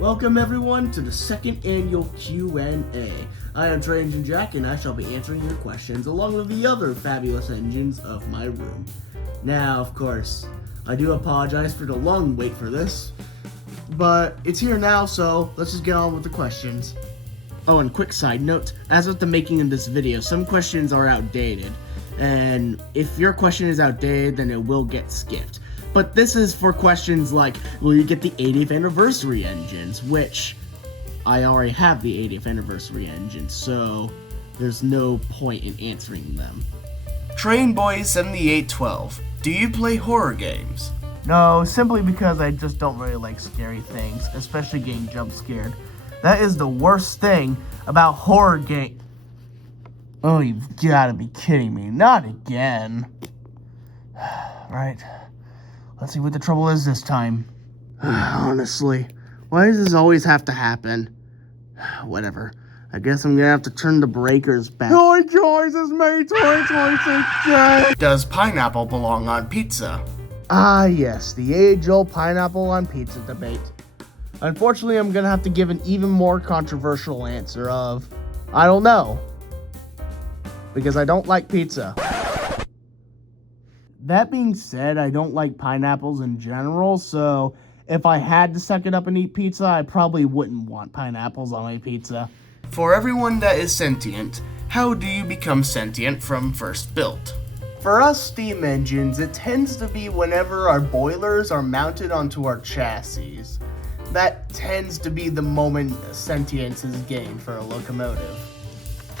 Welcome everyone to the second annual Q&A. I am Trey Engine Jack and I shall be answering your questions along with the other fabulous engines of my room. Now, of course, I do apologize for the long wait for this, but it's here now, so let's just get on with the questions. Oh, and quick side note, as with the making of this video, some questions are outdated, and if your question is outdated, then it will get skipped. But this is for questions like, will you get the 80th anniversary engines, which I already have the 80th anniversary engines, so there's no point in answering them. Trainboy7812, do you play horror games? No, simply because I just don't really like scary things, especially getting jump scared. That is the worst thing about horror game. Oh, you've gotta be kidding me. Not again. Right. Let's see what the trouble is this time. Honestly, why does this always have to happen? Whatever. I guess I'm gonna have to turn the breakers back. Joy Joys is May 2026. Does pineapple belong on pizza? Ah, yes, the age-old pineapple on pizza debate. Unfortunately, I'm gonna have to give an even more controversial answer of, I don't know. Because I don't like pizza. That being said, I don't like pineapples in general, so if I had to suck it up and eat pizza, I probably wouldn't want pineapples on my pizza. For everyone that is sentient, how do you become sentient from first built? For us steam engines, it tends to be whenever our boilers are mounted onto our chassis. That tends to be the moment sentience is gained for a locomotive.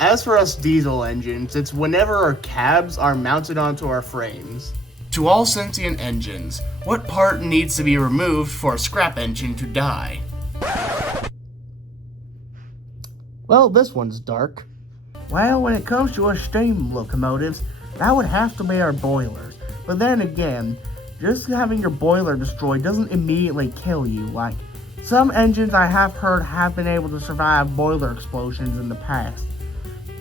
As for us diesel engines, it's whenever our cabs are mounted onto our frames. To all sentient engines, what part needs to be removed for a scrap engine to die? Well, this one's dark. Well, when it comes to our steam locomotives, that would have to be our boilers. But then again, just having your boiler destroyed doesn't immediately kill you. Like, some engines I have heard have been able to survive boiler explosions in the past.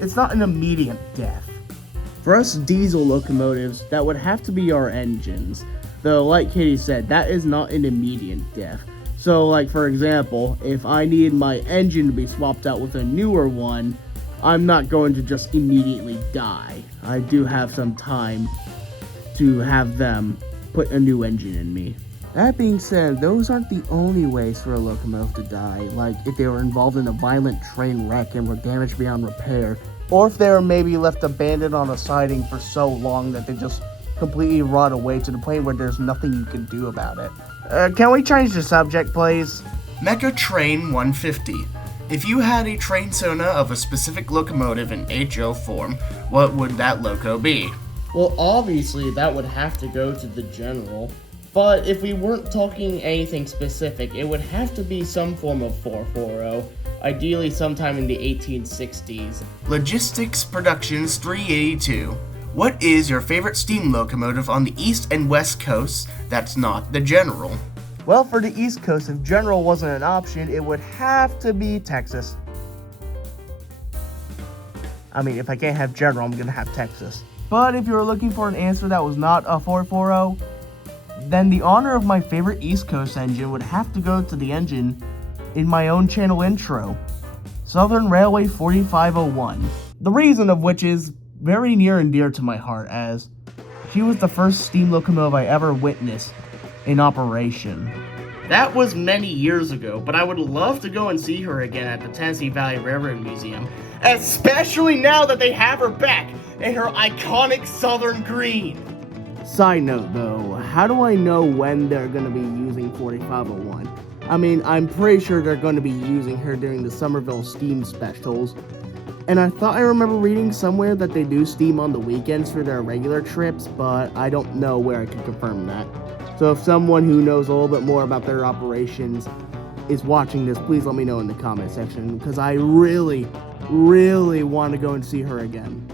It's not an immediate death. For us diesel locomotives, that would have to be our engines. Though, like Katie said, that is not an immediate death. So, like, for example, if I needed my engine to be swapped out with a newer one, I'm not going to just immediately die. I do have some time to have them put a new engine in me. That being said, those aren't the only ways for a locomotive to die, like if they were involved in a violent train wreck and were damaged beyond repair, or if they were maybe left abandoned on a siding for so long that they just completely rot away to the point where there's nothing you can do about it. Can we change the subject, please? Mecha Train 150. If you had a train sona of a specific locomotive in HO form, what would that loco be? Well, obviously that would have to go to the general. But if we weren't talking anything specific, it would have to be some form of 440, ideally sometime in the 1860s. Logistics Productions 382. What is your favorite steam locomotive on the East and West Coasts that's not the General? Well, for the East Coast, if General wasn't an option, it would have to be Texas. I mean, if I can't have General, I'm gonna have Texas. But if you were looking for an answer that was not a 440, then the honor of my favorite East Coast engine would have to go to the engine in my own channel intro, Southern Railway 4501. The reason of which is very near and dear to my heart, as she was the first steam locomotive I ever witnessed in operation. That was many years ago, but I would love to go and see her again at the Tennessee Valley Railroad Museum, especially now that they have her back in her iconic southern green. Side note though, how do I know when they're going to be using 4501? I mean, I'm pretty sure they're going to be using her during the Somerville Steam specials. And I thought I remember reading somewhere that they do steam on the weekends for their regular trips, but I don't know where I can confirm that. So if someone who knows a little bit more about their operations is watching this, please let me know in the comment section, because I really, really want to go and see her again.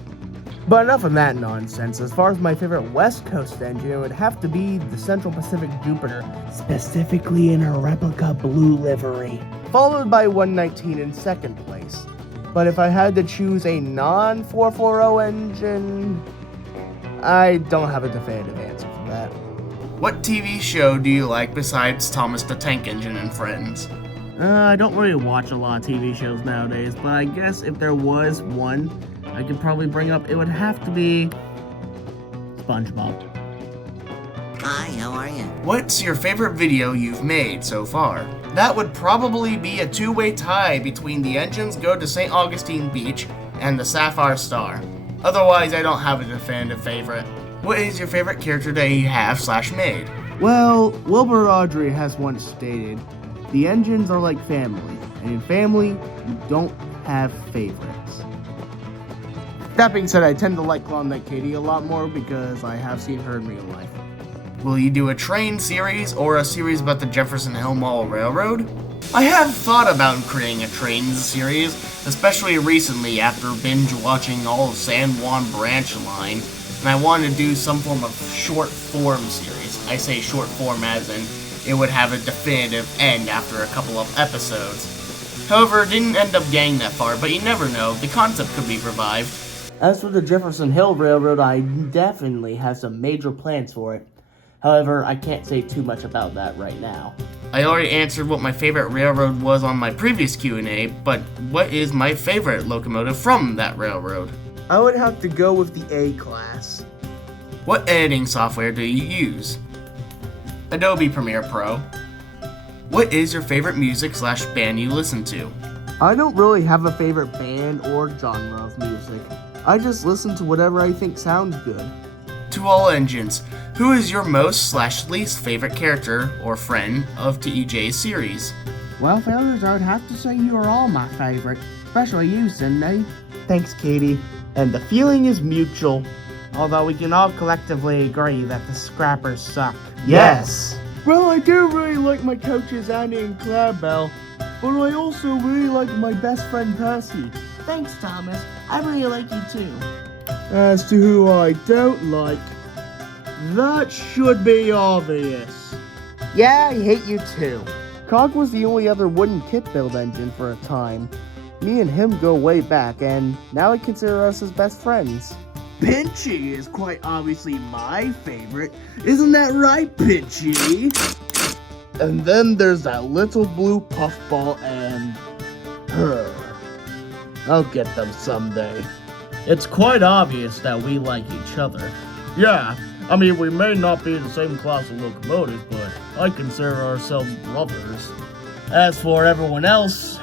But enough of that nonsense. As far as my favorite West Coast engine, it would have to be the Central Pacific Jupiter, specifically in her replica blue livery, followed by 119 in second place. But if I had to choose a non-440 engine, I don't have a definitive answer for that. What TV show do you like besides Thomas the Tank Engine and Friends? I don't really watch a lot of TV shows nowadays, but I guess if there was one I could probably bring up, it would have to be SpongeBob. Hi, how are you? What's your favorite video you've made so far? That would probably be a two-way tie between the engines go to St. Augustine Beach and the Sapphire Star. Otherwise, I don't have a definitive favorite. What is your favorite character that you have/made? Well, Wilbur Audrey has once stated, the engines are like family, and in family, you don't have favorites. That being said, I tend to like Klondike Katie a lot more because I have seen her in real life. Will you do a train series or a series about the Jefferson Hill Mall Railroad? I have thought about creating a trains series, especially recently after binge watching all of San Juan Branch Line, and I wanted to do some form of short form series. I say short form as in it would have a definitive end after a couple of episodes. However, it didn't end up getting that far, but you never know, the concept could be revived. As for the Jefferson Hill Railroad, I definitely have some major plans for it. However, I can't say too much about that right now. I already answered what my favorite railroad was on my previous Q&A, but what is my favorite locomotive from that railroad? I would have to go with the A-Class. What editing software do you use? Adobe Premiere Pro. What is your favorite music/band you listen to? I don't really have a favorite band or genre of music. I just listen to whatever I think sounds good. To all engines, who is your most/least favorite character or friend of TEJ's series? Well, fellas, I would have to say you are all my favorite, especially you, Cindy. Thanks, Katie. And the feeling is mutual. Although we can all collectively agree that the scrappers suck. Yes! Well, I do really like my coaches Andy and Clarabelle, but I also really like my best friend Percy. Thanks, Thomas. I really like you too. As to who I don't like, that should be obvious. Yeah, I hate you too. Cog was the only other wooden kit-build engine for a time. Me and him go way back, and now I consider us as best friends. Pinchy is quite obviously my favorite. Isn't that right, Pinchy? And then there's that little blue puffball and her. I'll get them someday. It's quite obvious that we like each other. Yeah, I mean, we may not be the same class of locomotive, but I consider ourselves brothers. As for everyone else,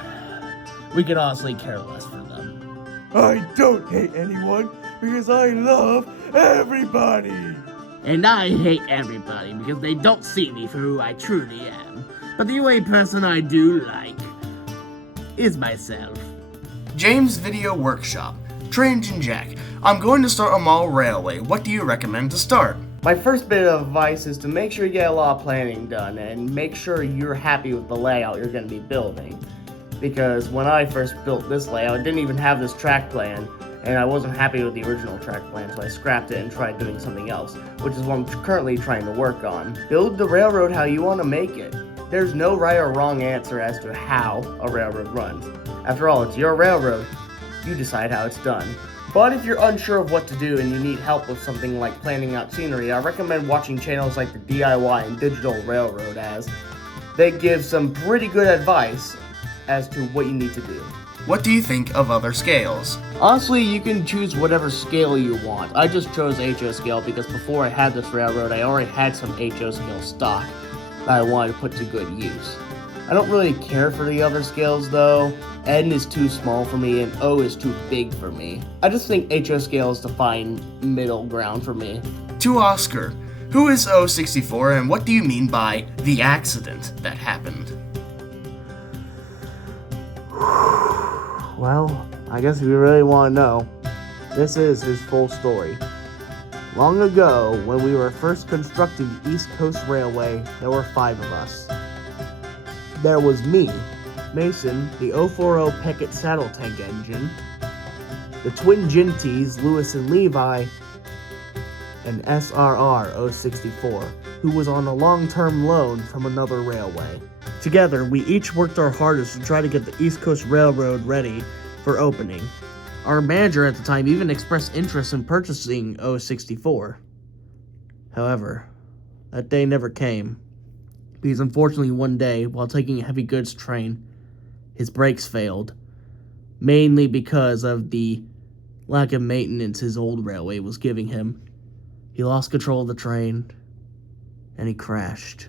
we can honestly care less for them. I don't hate anyone because I love everybody. And I hate everybody because they don't see me for who I truly am. But the only person I do like is myself. James Video Workshop. Train Engine Jack. I'm going to start a mall railway. What do you recommend to start? My first bit of advice is to make sure you get a lot of planning done and make sure you're happy with the layout you're going to be building. Because when I first built this layout, I didn't even have this track plan, and I wasn't happy with the original track plan, so I scrapped it and tried doing something else, which is what I'm currently trying to work on. Build the railroad how you want to make it. There's no right or wrong answer as to how a railroad runs. After all, it's your railroad. You decide how it's done. But if you're unsure of what to do and you need help with something like planning out scenery, I recommend watching channels like the DIY and Digital Railroad, as they give some pretty good advice as to what you need to do. What do you think of other scales? Honestly, you can choose whatever scale you want. I just chose HO scale because before I had this railroad, I already had some HO scale stock that I wanted to put to good use. I don't really care for the other scales though. N is too small for me and O is too big for me. I just think HO scale is the fine middle ground for me. To Oscar, who is 064 and what do you mean by the accident that happened? Well, I guess if you really want to know, this is his full story. Long ago, when we were first constructing the East Coast Railway, there were 5 of us. There was me, Mason, the 040 Peckett saddle tank engine, the twin Ginties, Lewis and Levi, and SRR 064, who was on a long-term loan from another railway. Together, we each worked our hardest to try to get the East Coast Railroad ready for opening. Our manager at the time even expressed interest in purchasing 064. However, that day never came. because unfortunately one day, while taking a heavy goods train, his brakes failed, mainly because of the lack of maintenance his old railway was giving him. He lost control of the train, and he crashed.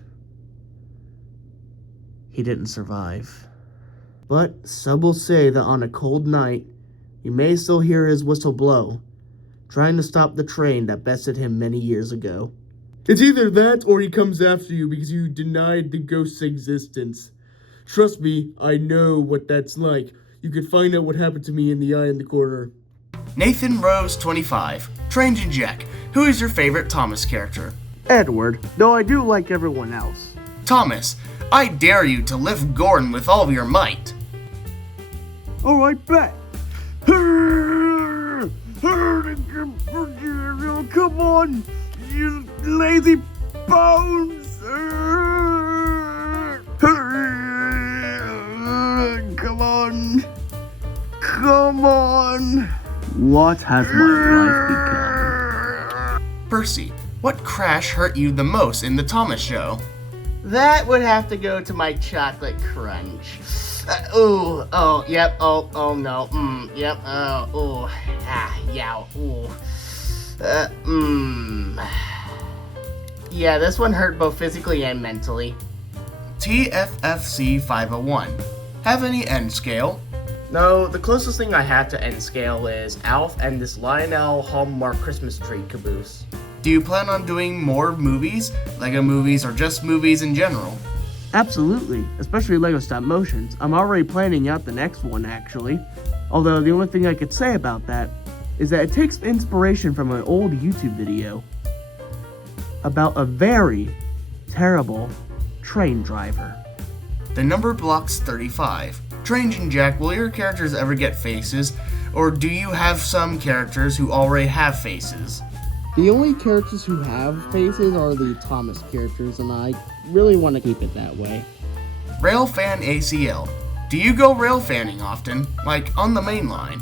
He didn't survive. But some will say that on a cold night, you may still hear his whistle blow, trying to stop the train that bested him many years ago. It's either that or he comes after you because you denied the ghost's existence. Trust me, I know what that's like. You could find out what happened to me in the eye in the corner. Nathan Rose, 25. Train and Jack. Who is your favorite Thomas character? Edward, though I do like everyone else. Thomas, I dare you to lift Gordon with all of your might. Alright, bet. Come on, you lazy bones. Come on. Come on. What has my life become? Percy, what crash hurt you the most in the Thomas show? That would have to go to my chocolate crunch. Yep, no, yep, yeah, Yeah, this one hurt both physically and mentally. TFFC 501. Have any end scale? No, the closest thing I have to end scale is Alf and this Lionel Hallmark Christmas tree caboose. Do you plan on doing more movies, Lego movies, or just movies in general? Absolutely, especially Lego Stop Motions. I'm already planning out the next one, actually. Although the only thing I could say about that is that it takes inspiration from an old YouTube video about a very terrible train driver. The number blocks 35. Train and Jack, will your characters ever get faces, or do you have some characters who already have faces? The only characters who have faces are the Thomas characters, and I really want to keep it that way. Railfan ACL. Do you go railfanning often, like on the main line?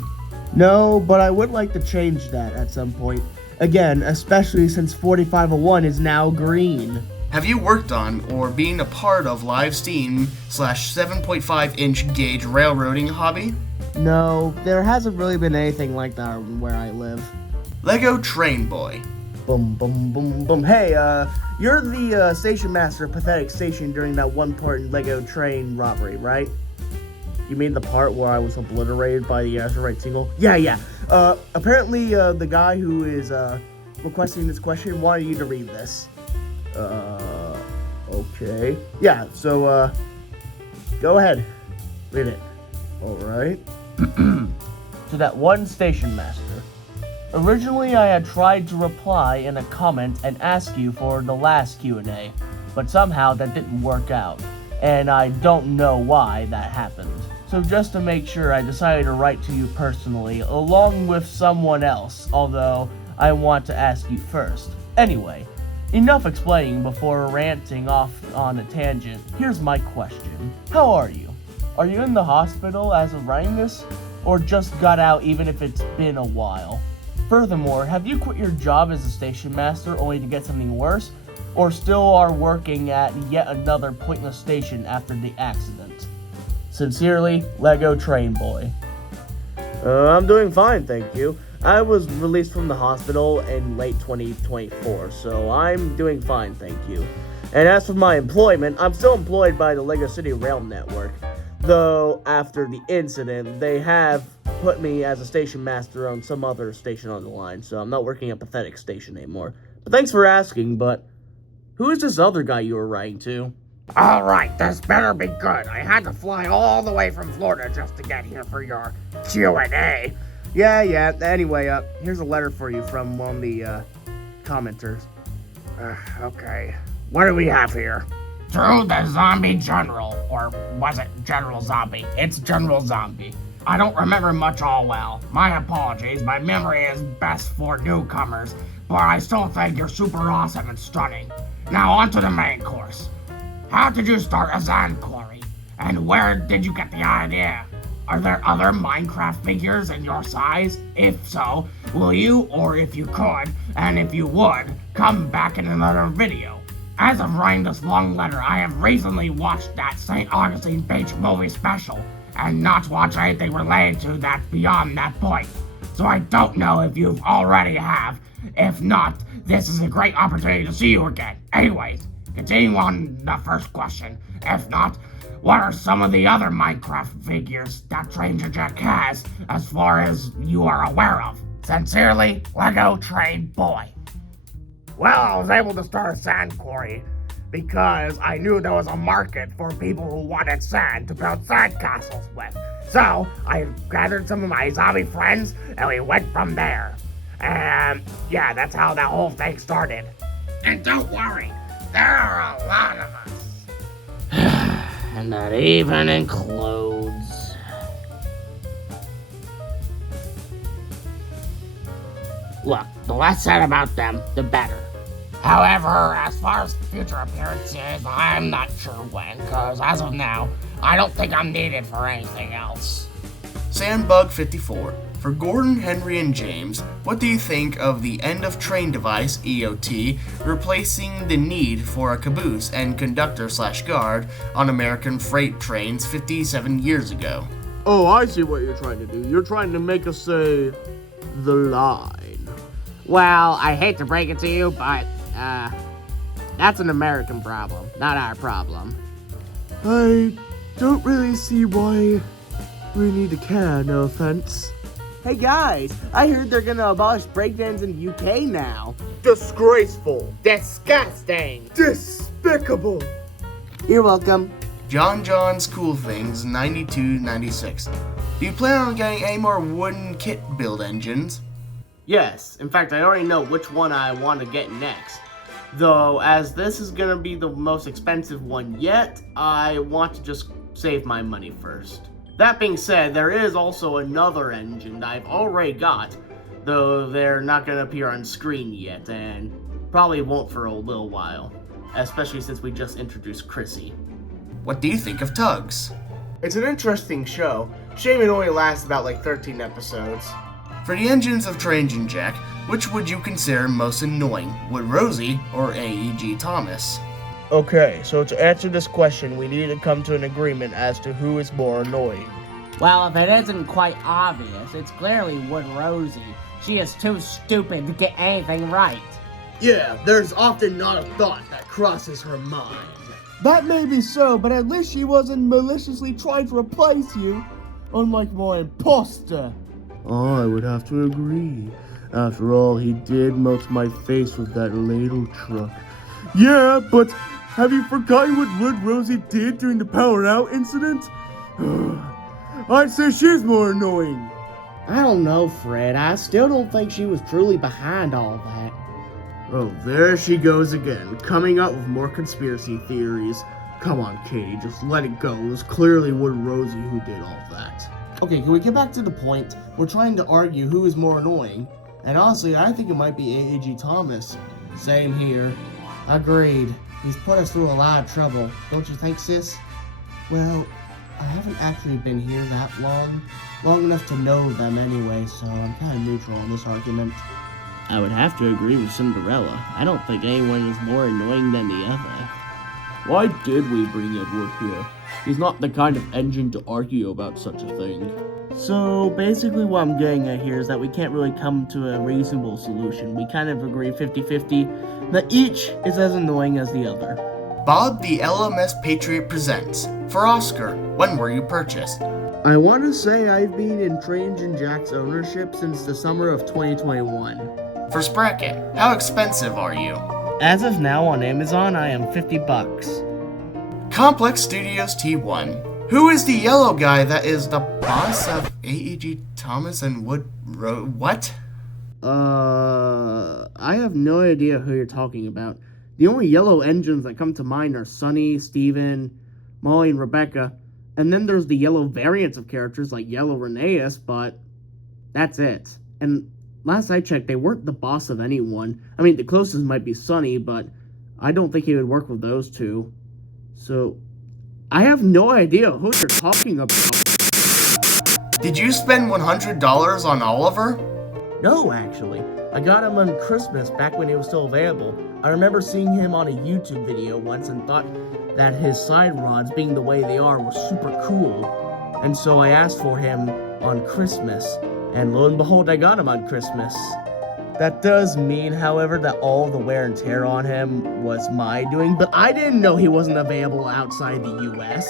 No, but I would like to change that at some point. Again, especially since 4501 is now green. Have you worked on or been a part of live steam / 7.5 inch gauge railroading hobby? No, there hasn't really been anything like that where I live. Lego Train Boy. Boom, boom, boom, boom. Hey, you're the station master of Pathetic Station during that one part in Lego train robbery, right? You mean the part where I was obliterated by the asteroid single? Yeah. Apparently, the guy who is requesting this question wanted you to read this. Okay. Yeah, so, go ahead. Read it. Alright. To that one station master. Originally, I had tried to reply in a comment and ask you for the last Q&A, but somehow that didn't work out, and I don't know why that happened. So just to make sure, I decided to write to you personally, along with someone else, although I want to ask you first. Anyway, enough explaining before ranting off on a tangent. Here's my question. How are you? Are you in the hospital as of writing this, or just got out even if it's been a while? Furthermore, have you quit your job as a station master only to get something worse, or still are working at yet another pointless station after the accident? Sincerely, Lego Train Boy. I'm doing fine, thank you. I was released from the hospital in late 2024, so I'm doing fine, thank you. And as for my employment, I'm still employed by the Lego City Rail Network, though after the incident, they have put me as a station master on some other station on the line, so I'm not working at Pathetic Station anymore. But thanks for asking, but who is this other guy you were writing to? Alright, this better be good. I had to fly all the way from Florida just to get here for your Q&A. Yeah, anyway, here's a letter for you from one of the, commenters. Okay, what do we have here? To the Zombie General, or was it General Zombie? It's General Zombie. I don't remember much all well. My apologies, my memory is best for newcomers, but I still think you're super awesome and stunning. Now on to the main course. How did you start a Zan quarry? And where did you get the idea? Are there other Minecraft figures in your size? If so, will you, or if you could, and if you would, come back in another video? As of writing this long letter, I have recently watched that St. Augustine Beach movie special, and not watched anything related to that beyond that point. So I don't know if you've already have. If not, this is a great opportunity to see you again. Anyways, continue on the first question. If not, what are some of the other Minecraft figures that Train and Jack has, as far as you are aware of? Sincerely, Lego Train Boy. Well, I was able to start a sand quarry because I knew there was a market for people who wanted sand to build sand castles with. So I gathered some of my zombie friends and we went from there. And yeah, that's how that whole thing started. And don't worry, there are a lot of us. And that even includes... Look, the less said about them, the better. However, as far as future appearances, I'm not sure when, because as of now, I don't think I'm needed for anything else. Sandbug54. For Gordon, Henry, and James, what do you think of the end-of-train device, EOT, replacing the need for a caboose and conductor/guard on American freight trains 57 years ago? Oh, I see what you're trying to do. You're trying to make us say the line. Well, I hate to break it to you, but, that's an American problem, not our problem. I don't really see why we need a can, no offense. Hey guys, I heard they're gonna abolish breakdance in the UK now. Disgraceful. Disgusting! Despicable. You're welcome. John's Cool Things 92-96. Do you plan on getting any more wooden kit build engines? Yes, in fact, I already know which one I want to get next. Though, as this is gonna be the most expensive one yet, I want to just save my money first. That being said, there is also another engine that I've already got, though they're not gonna appear on screen yet, and probably won't for a little while, especially since we just introduced Chrissy. What do you think of Tugs? It's an interesting show. Shame it only lasts about like 13 episodes. For the engines of Train and Jack, which would you consider most annoying, Wood Rosie or AEG Thomas? Okay, so to answer this question, we need to come to an agreement as to who is more annoying. Well, if it isn't quite obvious, it's clearly Wood Rosie. She is too stupid to get anything right. Yeah, there's often not a thought that crosses her mind. That may be so, but at least she wasn't maliciously trying to replace you, unlike my imposter. Oh, I would have to agree. After all, he did melt my face with that ladle truck. Yeah, but have you forgotten what Wood Rosie did during the power out incident? I'd say she's more annoying. I don't know, Fred. I still don't think she was truly behind all that. Oh, there she goes again, coming up with more conspiracy theories. Come on, Katie, just let it go. It was clearly Wood Rosie who did all that. Okay, can we get back to the point? We're trying to argue who is more annoying. And honestly, I think it might be AAG Thomas. Same here. Agreed. He's put us through a lot of trouble. Don't you think, sis? Well, I haven't actually been here that long enough to know them anyway, so I'm kind of neutral on this argument. I would have to agree with Cinderella. I don't think anyone is more annoying than the other. Why did we bring Edward here? He's not the kind of engine to argue about such a thing. So, basically what I'm getting at here is that we can't really come to a reasonable solution. We kind of agree 50-50 that each is as annoying as the other. Bob the LMS Patriot presents. For Oscar, when were you purchased? I want to say I've been in Train and Jack's ownership since the summer of 2021. For Sprocket, how expensive are you? As of now on Amazon, I am $50. Complex Studios T1. Who is the yellow guy that is the boss of AEG Thomas and what? I have no idea who you're talking about. The only yellow engines that come to mind are Sunny, Steven, Molly, and Rebecca. And then there's the yellow variants of characters like Yellow Rheneas, but that's it. And last I checked, they weren't the boss of anyone. I mean, the closest might be Sunny, but I don't think he would work with those two. So, I have no idea who you're talking about. Did you spend $100 on Oliver? No, actually. I got him on Christmas back when he was still available. I remember seeing him on a YouTube video once and thought that his side rods, being the way they are, was super cool. And so I asked for him on Christmas. And lo and behold, I got him on Christmas. That does mean, however, that all the wear and tear on him was my doing, but I didn't know he wasn't available outside the US.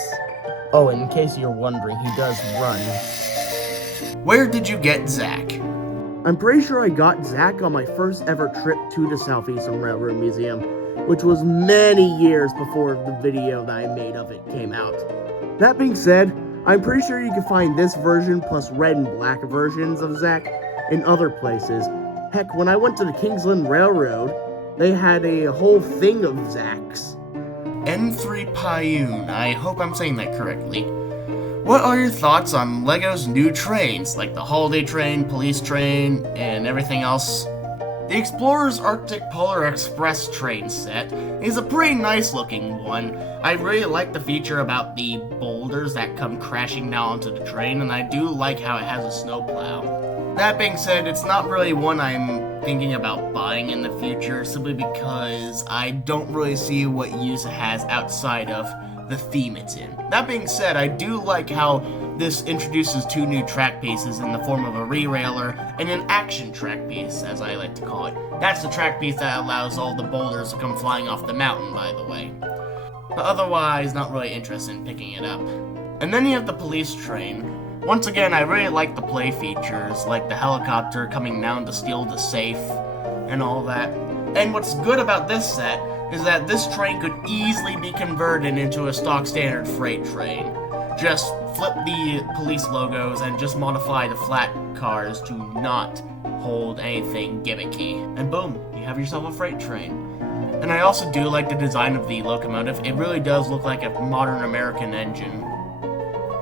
Oh, and in case you're wondering, he does run. Where did you get Zach? I'm pretty sure I got Zach on my first ever trip to the Southeastern Railroad Museum, which was many years before the video that I made of it came out. That being said, I'm pretty sure you can find this version plus red and black versions of Zach in other places. Heck, when I went to the Kingsland Railroad, they had a whole thing of Zachs. N3 Payune, I hope I'm saying that correctly. What are your thoughts on LEGO's new trains, like the Holiday Train, Police Train, and everything else? The Explorer's Arctic Polar Express train set is a pretty nice looking one. I really like the feature about the boulders that come crashing down onto the train, and I do like how it has a snowplow. That being said, it's not really one I'm thinking about buying in the future, simply because I don't really see what use it has outside of the theme it's in. That being said, I do like how this introduces two new track pieces in the form of a re-railer and an action track piece, as I like to call it. That's the track piece that allows all the boulders to come flying off the mountain, by the way. But otherwise, not really interested in picking it up. And then you have the police train. Once again, I really like the play features, like the helicopter coming down to steal the safe and all that. And what's good about this set is that this train could easily be converted into a stock standard freight train. Just flip the police logos and just modify the flat cars to not hold anything gimmicky. And boom, you have yourself a freight train. And I also do like the design of the locomotive. It really does look like a modern American engine.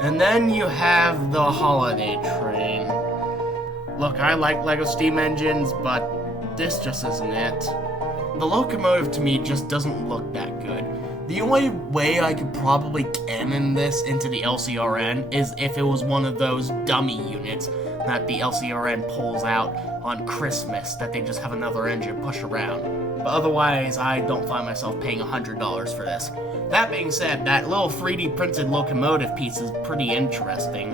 And then you have the Holiday Train. Look, I like LEGO steam engines, but this just isn't it. The Locomotive to me just doesn't look that good. The only way I could probably canon this into the LCRN is if it was one of those dummy units that the LCRN pulls out on Christmas that they just have another engine push around. But otherwise, I don't find myself paying $100 for this. That being said, that little 3D printed locomotive piece is pretty interesting.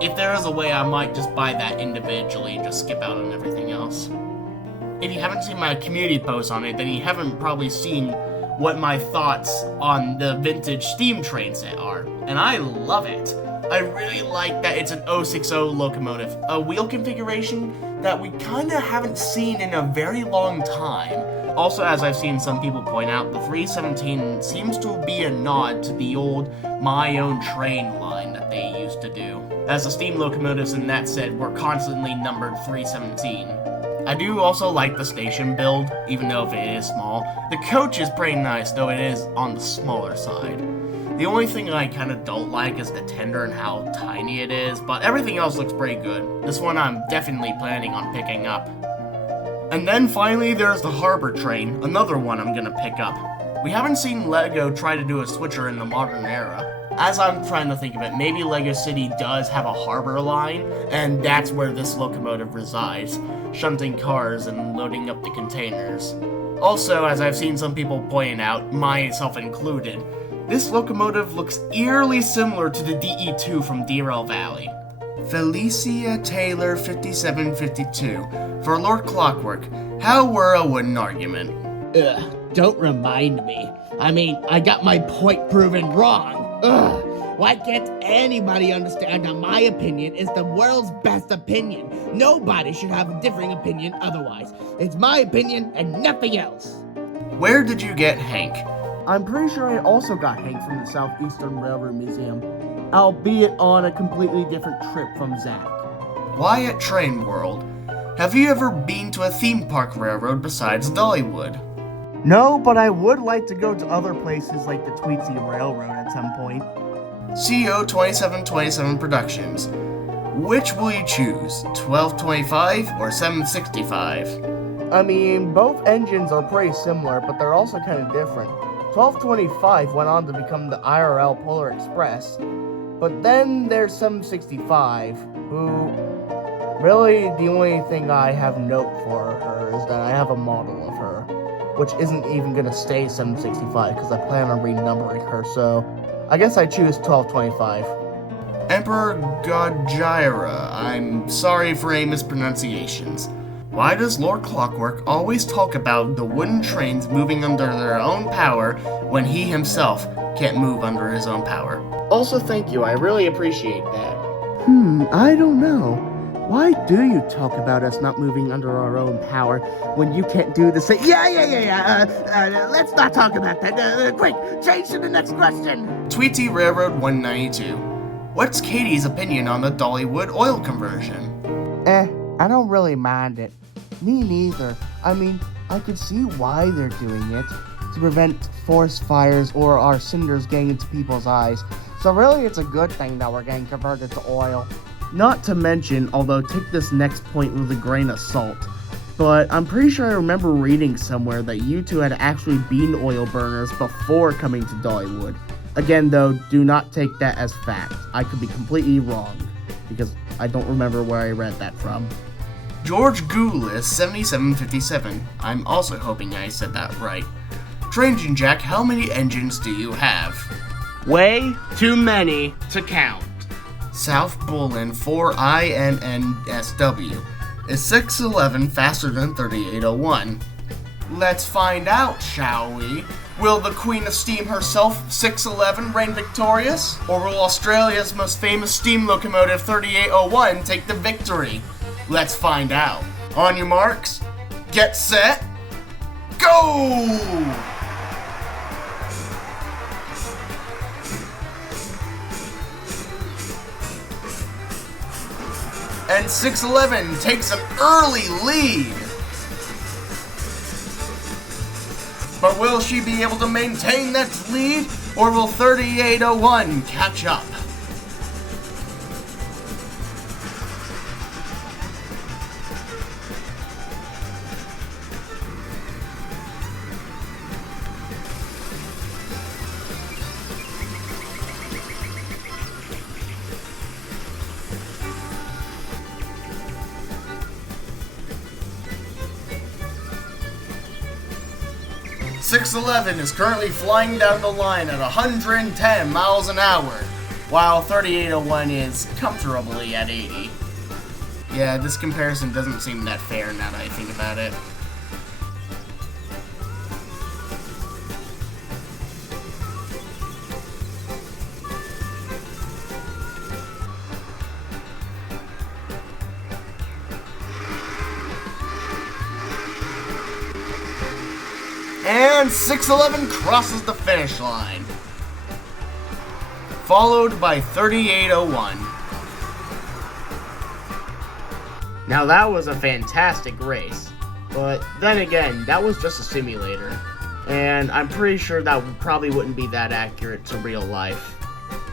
If there is a way, I might just buy that individually and just skip out on everything else. If you haven't seen my community post on it, then you haven't probably seen what my thoughts on the vintage steam train set are. And I love it. I really like that it's an 060 locomotive, a wheel configuration that we kinda haven't seen in a very long time. Also, as I've seen some people point out, the 317 seems to be a nod to the old My Own Train line that they used to do, as the steam locomotives in that set were constantly numbered 317. I do also like the station build, even though if it is small. The coach is pretty nice, though it is on the smaller side. The only thing I kind of don't like is the tender and how tiny it is, but everything else looks pretty good. This one I'm definitely planning on picking up. And then finally there's the Harbor Train, another one I'm gonna pick up. We haven't seen LEGO try to do a switcher in the modern era. As I'm trying to think of it, maybe LEGO City does have a harbor line, and that's where this locomotive resides, shunting cars and loading up the containers. Also, as I've seen some people pointing out, myself included, this locomotive looks eerily similar to the DE2 from Derail Valley. Felicia Taylor 5752. For Lord Clockwork, how were a wooden argument? Ugh, don't remind me. I mean, I got my point proven wrong. Ugh, why can't anybody understand that my opinion is the world's best opinion? Nobody should have a differing opinion otherwise. It's my opinion and nothing else. Where did you get Hank? I'm pretty sure I also got Hank from the Southeastern Railroad Museum, albeit on a completely different trip from Zach. Why at Train World? Have you ever been to a theme park railroad besides Dollywood? No, but I would like to go to other places like the Tweetsy Railroad at some point. CO 2727 Productions. Which will you choose, 1225 or 765? I mean, both engines are pretty similar, but they're also kind of different. 1225 went on to become the IRL Polar Express, but then there's 765, who Really, the only thing I have note for her is that I have a model of her, which isn't even going to stay 765 because I plan on renumbering her, so I guess I choose 1225. Emperor Gajira, I'm sorry for any mispronunciations. Why does Lord Clockwork always talk about the wooden trains moving under their own power when he himself can't move under his own power? Also, thank you. I really appreciate that. I don't know. Why do you talk about us not moving under our own power when you can't do the same? Yeah. Let's not talk about that. Quick, change to the next question. Tweety Railroad 192. What's Katie's opinion on the Dollywood oil conversion? I don't really mind it. Me neither. I mean, I could see why they're doing it, to prevent forest fires or our cinders getting into people's eyes. So really, it's a good thing that we're getting converted to oil. Not to mention, although take this next point with a grain of salt, but I'm pretty sure I remember reading somewhere that you two had actually been oil burners before coming to Dollywood. Again, though, do not take that as fact. I could be completely wrong, because I don't remember where I read that from. George Goulis 7757. I'm also hoping I said that right. Train Jack, how many engines do you have? Way too many to count. South Bullen 4INNSW. Is 611 faster than 3801? Let's find out, shall we? Will the Queen of Steam herself, 611, reign victorious? Or will Australia's most famous steam locomotive 3801 take the victory? Let's find out. On your marks, get set, go! And 611 takes an early lead. But will she be able to maintain that lead, or will 3801 catch up? .611 is currently flying down the line at 110 miles an hour, while 3801 is comfortably at 80. Yeah, this comparison doesn't seem that fair now that I think about it. And 611 crosses the finish line, followed by 3801. Now that was a fantastic race, but then again, that was just a simulator, and I'm pretty sure that probably wouldn't be that accurate to real life.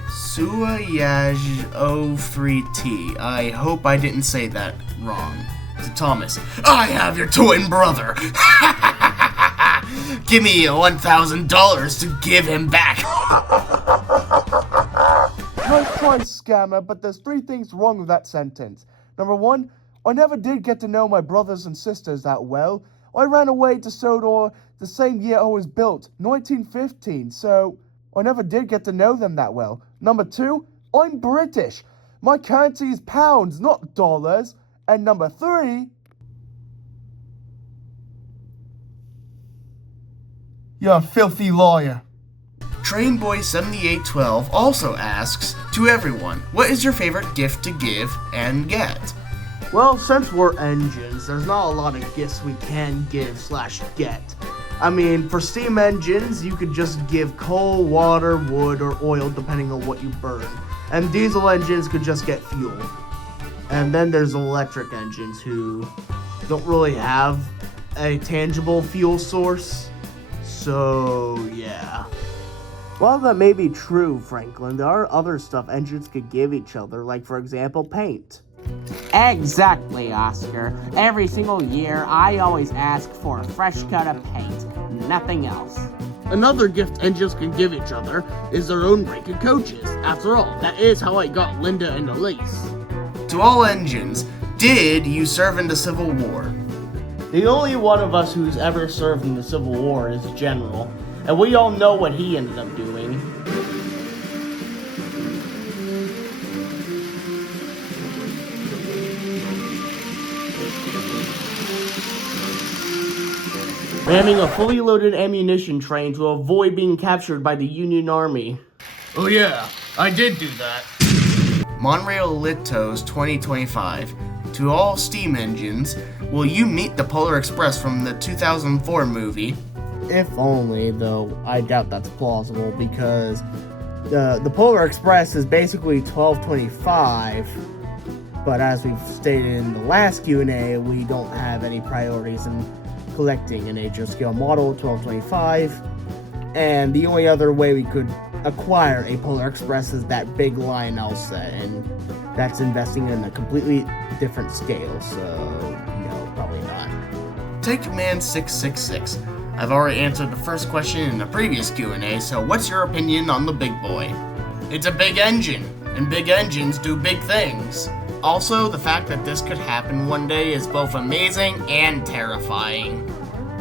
Suayaj 03T. I hope I didn't say that wrong. To Thomas, I have your twin brother. Give me $1,000 to give him back. Nice try, scammer, but there's 3 things wrong with that sentence. Number 1, I never did get to know my brothers and sisters that well. I ran away to Sodor the same year I was built, 1915, so I never did get to know them that well. Number 2, I'm British. My currency is pounds, not dollars. And number 3, you're a filthy liar. Trainboy7812 also asks, to everyone, what is your favorite gift to give and get? Well, since we're engines, there's not a lot of gifts we can give/get. I mean, for steam engines, you could just give coal, water, wood, or oil depending on what you burn. And diesel engines could just get fuel. And then there's electric engines who don't really have a tangible fuel source. So, yeah. While that may be true, Franklin, there are other stuff engines could give each other, like, for example, paint. Exactly, Oscar. Every single year, I always ask for a fresh coat of paint. Nothing else. Another gift engines can give each other is their own rank of coaches. After all, that is how I got Linda and Elise. To all engines, Did you serve in the Civil War? The only one of us who's ever served in the Civil War is General, and we all know what he ended up doing. Ramming a fully loaded ammunition train to avoid being captured by the Union Army. Oh yeah, I did do that. Monorail Litos 2025. To all steam engines, will you meet the Polar Express from the 2004 movie? If only, though I doubt that's plausible because the Polar Express is basically 1225, but as we've stated in the last Q&A, we don't have any priorities in collecting an HO scale model 1225, and the only other way we could acquire a Polar Express is that big Lionel set, and that's investing in a completely different scale, so no, probably not. Take Command 666. I've already answered the first question in the previous Q&A, so what's your opinion on the big boy? It's a big engine, and big engines do big things. Also, the fact that this could happen one day is both amazing and terrifying.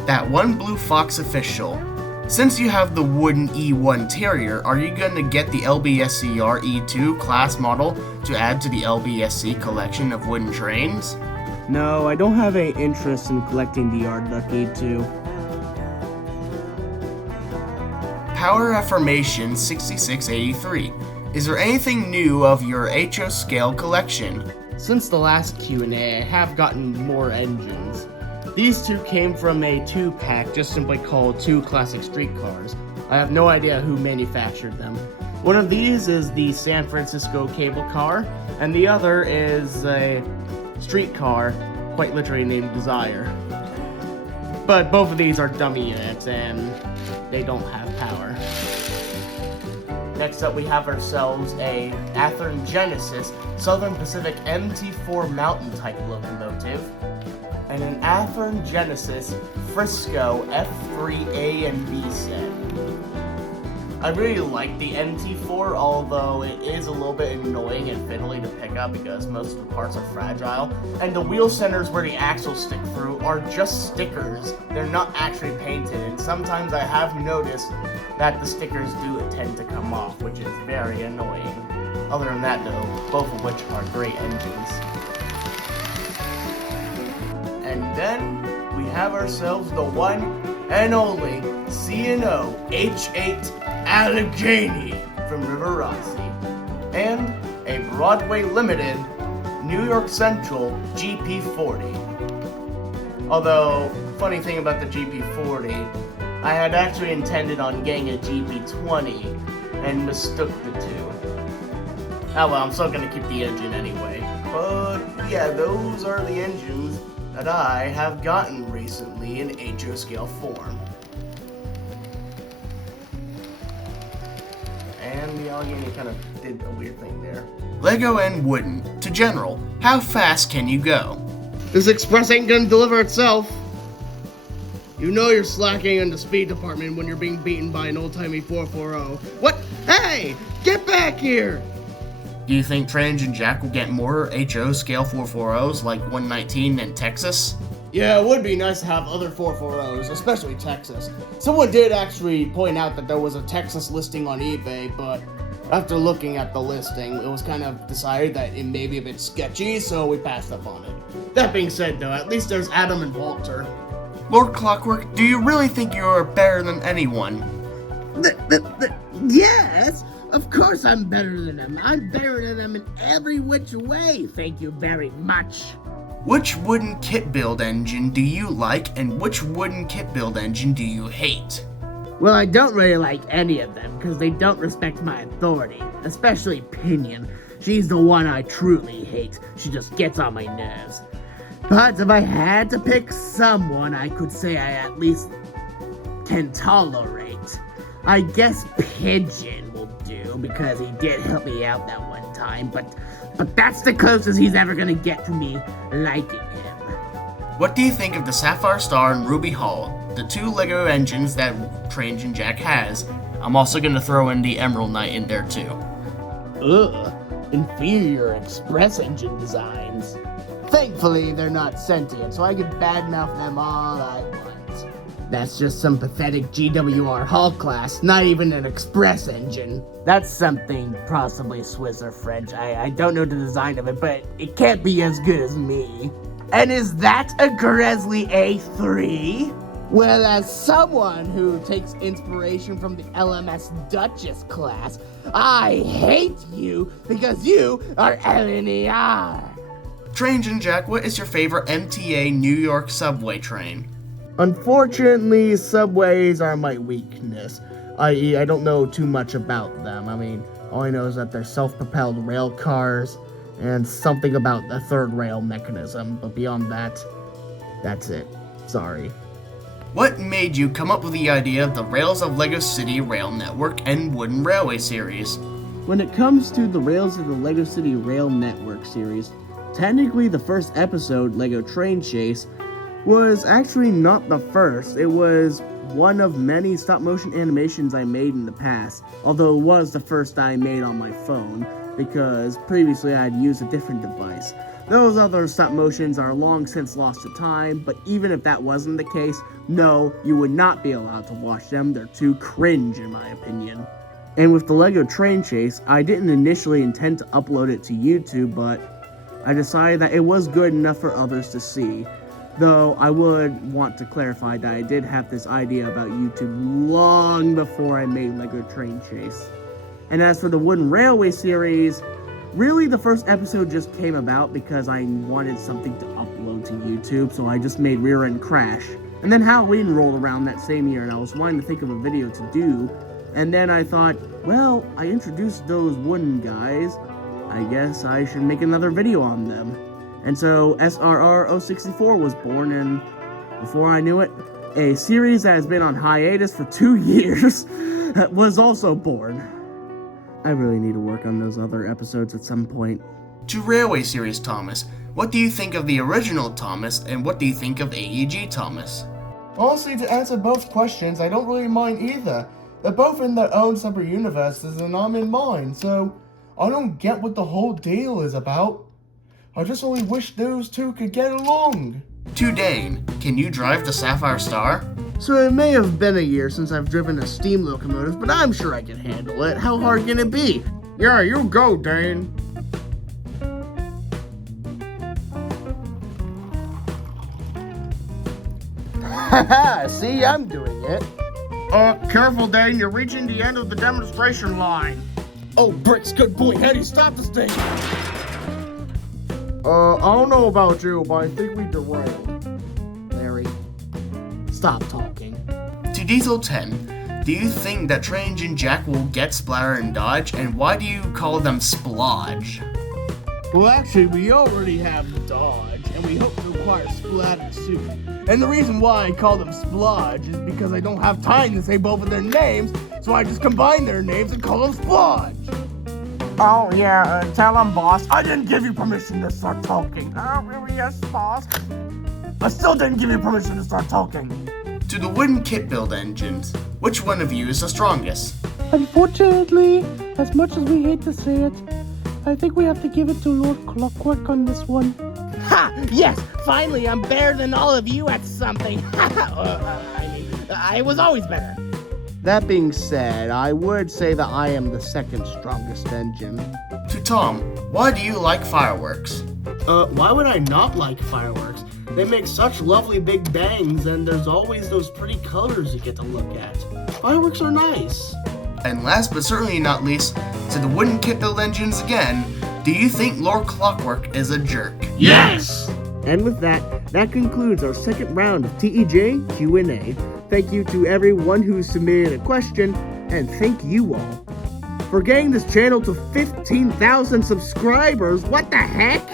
That one Blue Fox official. Since you have the wooden E1 Terrier, are you going to get the LBSCR E2 class model to add to the LBSC collection of wooden trains? No, I don't have any interest in collecting the Yard Duck E2. Power Affirmation 6683. Is there anything new of your HO scale collection? Since the last Q&A, I have gotten more engines. These two came from a 2-pack just simply called 2 Classic Streetcars. I have no idea who manufactured them. One of these is the San Francisco cable car, and the other is a streetcar, quite literally named Desire. But both of these are dummy units, and they don't have power. Next up, we have ourselves a Athearn Genesis Southern Pacific MT4 Mountain type locomotive, and an Athearn Genesis Frisco F3A and B set. I really like the MT4, although it is a little bit annoying and fiddly to pick up because most of the parts are fragile, and the wheel centers where the axles stick through are just stickers. They're not actually painted, and sometimes I have noticed that the stickers do tend to come off, which is very annoying. Other than that though, both of which are great engines. And then we have ourselves the one and only C&O H8 Allegheny from River Rossi, and a Broadway Limited New York Central GP40. Although, funny thing about the GP40, I had actually intended on getting a GP20 and mistook the two. Oh well, I'm still gonna keep the engine anyway. But yeah, those are the engines that I have gotten recently in HO scale form. And the Allegheny kind of did a weird thing there. Lego and Wooden. To General, how fast can you go? This express ain't gonna deliver itself. You know you're slacking in the speed department when you're being beaten by an old-timey 440. What? Hey! Get back here! Do you think Train and Jack will get more HO scale 440s like 119 and Texas? Yeah, it would be nice to have other 440s, especially Texas. Someone did actually point out that there was a Texas listing on eBay, but after looking at the listing, it was kind of decided that it may be a bit sketchy, so we passed up on it. That being said, though, at least there's Adam and Walter. Lord Clockwork, do you really think you're better than anyone? Yes, of course I'm better than them. I'm better than them in every which way. Thank you very much. Which wooden kit build engine do you like, and which wooden kit build engine do you hate? Well, I don't really like any of them because they don't respect my authority, especially Pinion. She's the one I truly hate. She just gets on my nerves. But if I had to pick someone I could say I at least can tolerate, I guess Pigeon will do because he did help me out that one time, but that's the closest he's ever gonna get to me liking him. What do you think of the Sapphire Star and Ruby Hall, the two Lego engines that Train and Jack has? I'm also gonna throw in the Emerald Knight in there too. Ugh, inferior express engine designs. Thankfully, they're not sentient, so I can badmouth them all I want. That's just some pathetic GWR Hall class, not even an express engine. That's something possibly Swiss or French. I don't know the design of it, but it can't be as good as me. And is that a Gresley A3? Well, as someone who takes inspiration from the LMS Duchess class, I hate you because you are LNER. Trains and Jack, what is your favorite MTA New York subway train? Unfortunately, subways are my weakness, i.e. I don't know too much about them. I mean, all I know is that they're self-propelled rail cars and something about the third rail mechanism, but beyond that, that's it. Sorry. What made you come up with the idea of the Rails of Lego City Rail Network and Wooden Railway series? When it comes to the Rails of the Lego City Rail Network series, technically the first episode, Lego Train Chase, was actually not the first. It was one of many stop-motion animations I made in the past, although it was the first I made on my phone, because previously I had used a different device. Those other stop-motions are long since lost to time, but even if that wasn't the case, no, you would not be allowed to watch them. They're too cringe, in my opinion. And with the Lego Train Chase, I didn't initially intend to upload it to YouTube, but I decided that it was good enough for others to see. Though I would want to clarify that I did have this idea about YouTube long before I made Lego Train Chase. And as for the Wooden Railway series, really the first episode just came about because I wanted something to upload to YouTube, so I just made Rear End Crash. And then Halloween rolled around that same year and I was wanting to think of a video to do, and then I thought, well, I introduced those wooden guys, I guess I should make another video on them. And so SRR 064 was born, and before I knew it, a series that has been on hiatus for 2 years was also born. I really need to work on those other episodes at some point. To Railway series Thomas, what do you think of the original Thomas, and what do you think of AEG Thomas? Honestly, to answer both questions, I don't really mind either. They're both in their own separate universes, and I'm in mine, so I don't get what the whole deal is about. I just only wish those two could get along. To Dane, can you drive the Sapphire Star? So it may have been a year since I've driven a steam locomotive, but I'm sure I can handle it. How hard can it be? Yeah, you go, Dane. Haha, see, I'm doing it. Careful, Dane, you're reaching the end of the demonstration line. Oh, Bricks, good boy. How do you stop this thing? I don't know about you, but I think we derailed. Larry, stop talking. To Diesel 10, do you think that Train and Jack will get Splatter and Dodge, and why do you call them Splodge? Well, actually, we already have Dodge, and we hope to acquire Splatter soon. And the reason why I call them Splodge is because I don't have time to say both of their names, so I just combine their names and call them Splodge. Oh, yeah, tell him, boss. I didn't give you permission to start talking. Oh, really? Yes, boss. I still didn't give you permission to start talking. To the wooden kit build engines, which one of you is the strongest? Unfortunately, as much as we hate to say it, I think we have to give it to Lord Clockwork on this one. Ha! Yes! Finally, I'm better than all of you at something. I was always better. That being said, I would say that I am the second strongest engine. To Tom, why do you like fireworks? Why would I not like fireworks? They make such lovely big bangs, and there's always those pretty colors you get to look at. Fireworks are nice. And last but certainly not least, to the wooden kit build engines again, do you think Lord Clockwork is a jerk? Yes! And with that concludes our second round of TEJ Q&A. Thank you to everyone who submitted a question, and thank you all for getting this channel to 15,000 subscribers. What the heck?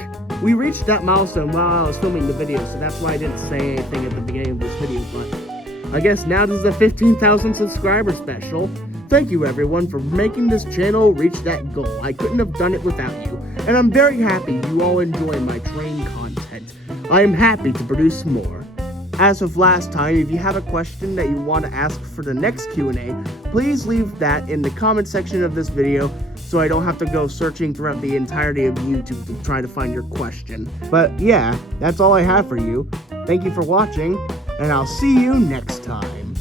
We reached that milestone while I was filming the video, so that's why I didn't say anything at the beginning of this video, but I guess now this is a 15,000 subscriber special. Thank you everyone for making this channel reach that goal. I couldn't have done it without you, and I'm very happy you all enjoy my train content. I am happy to produce more. As of last time, if you have a question that you want to ask for the next Q&A, please leave that in the comment section of this video so I don't have to go searching throughout the entirety of YouTube to try to find your question. But yeah, that's all I have for you. Thank you for watching, and I'll see you next time.